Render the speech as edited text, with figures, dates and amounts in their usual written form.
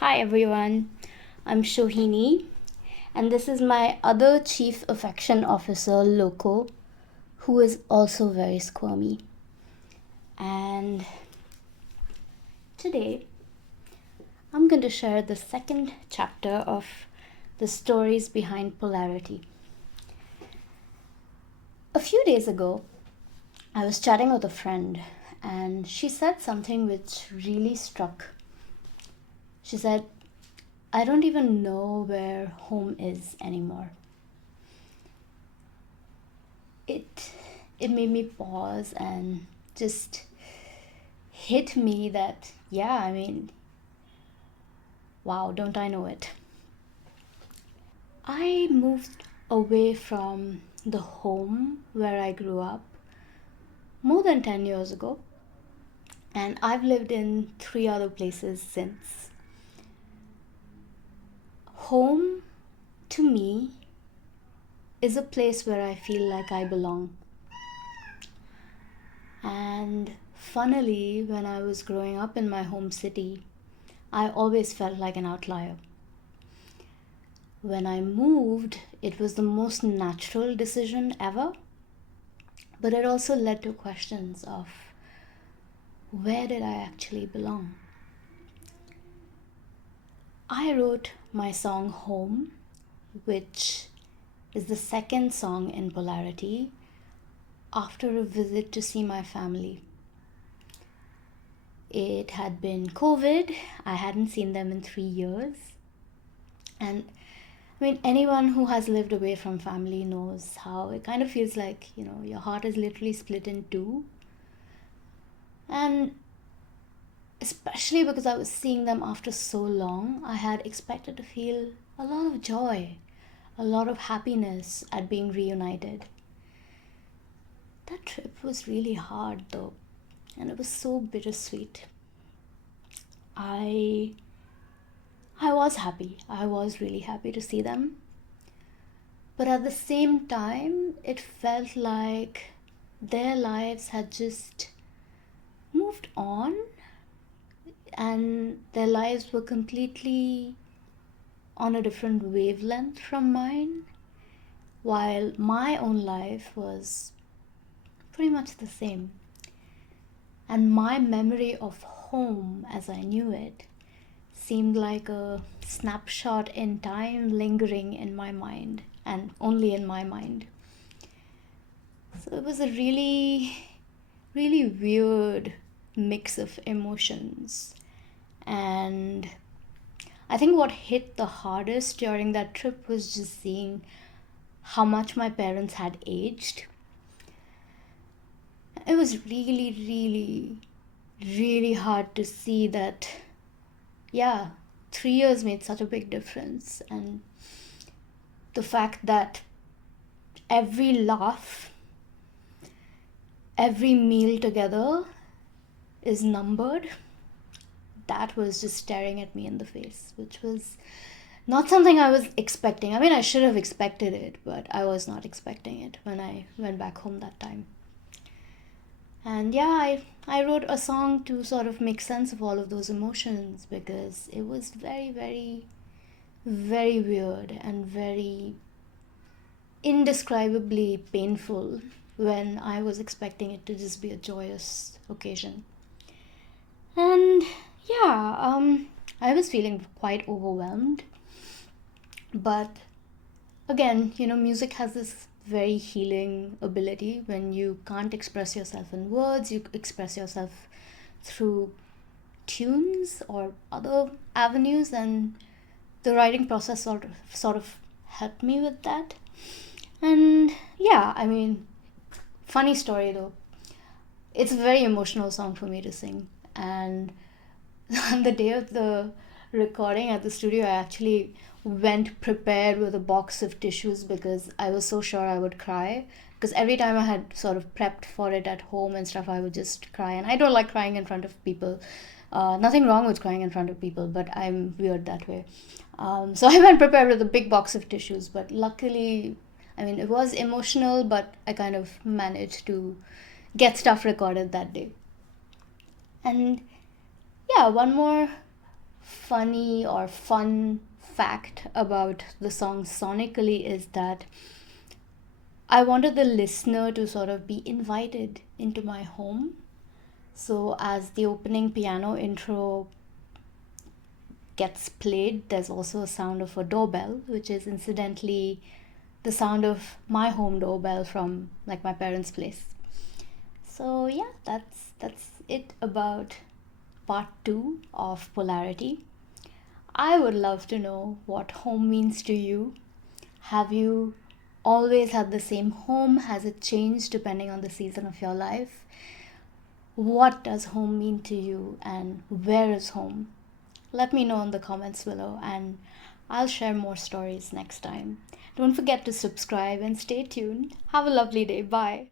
Hi everyone, I'm Shohini, and this is my other Chief Affection Officer, Loco, who is also very squirmy. And today, I'm going to share the second chapter of the stories behind polarity. A few days ago, I was chatting with a friend, and she said something which really struck. She said, I don't even know where home is anymore. It it made me pause and just hit me that wow, don't I know it. I moved away from the home where I grew up more than 10 years ago, and I've lived in three other places since. Home to me is a place where I feel like I belong. And funnily, when I was growing up in my home city, I always felt like an outlier. When I moved, it was the most natural decision ever, but it also led to questions of where did I actually belong? I wrote my song Home, which is the second song in Polarity, after a visit to see my family. It had been COVID, I hadn't seen them in 3 years, and anyone who has lived away from family knows how it kind of feels like, your heart is literally split in two. And especially because I was seeing them after so long, I had expected to feel a lot of joy, a lot of happiness at being reunited. That trip was really hard though, and it was so bittersweet. I I was happy. I was really happy to see them. But at the same time, it felt like their lives had just moved on and their lives were completely on a different wavelength from mine, while my own life was pretty much the same. And my memory of home as I knew it seemed like a snapshot in time lingering in my mind, and only in my mind. So it was a really weird mix of emotions. And I think what hit the hardest during that trip was just seeing how much my parents had aged. It was really hard to see that, yeah, 3 years made such a big difference. And the fact that every laugh, every meal together is numbered, that was just staring at me in the face, which was not something I was expecting. I should have expected it, but I was not expecting it when I went back home that time. And yeah, I wrote a song to sort of make sense of all of those emotions because it was very weird and very indescribably painful when I was expecting it to just be a joyous occasion. And yeah, I was feeling quite overwhelmed. But again, music has this very healing ability. When you can't express yourself in words, you express yourself through tunes or other avenues, and the writing process sort of helped me with that. And yeah, funny story though, it's a very emotional song for me to sing. And on the day of the recording at the studio, I actually went prepared with a box of tissues because I was so sure I would cry. Because every time I had sort of prepped for it at home and stuff, I would just cry. And I don't like crying in front of people. Nothing wrong with crying in front of people, but I'm weird that way. So I went prepared with a big box of tissues, but luckily, it was emotional, but I kind of managed to get stuff recorded that day. And yeah, one more funny or fun fact about the song sonically is that I wanted the listener to sort of be invited into my home. So, as the opening piano intro gets played, there's also a sound of a doorbell, which is incidentally the sound of my home doorbell from like my parents' place. So yeah, that's it about part 2 of polarity. I would love to know what home means to you. Have you always had the same home? Has it changed depending on the season of your life? What does home mean to you and where is home? Let me know in the comments below and I'll share more stories next time. Don't forget to subscribe and stay tuned. Have a lovely day. Bye.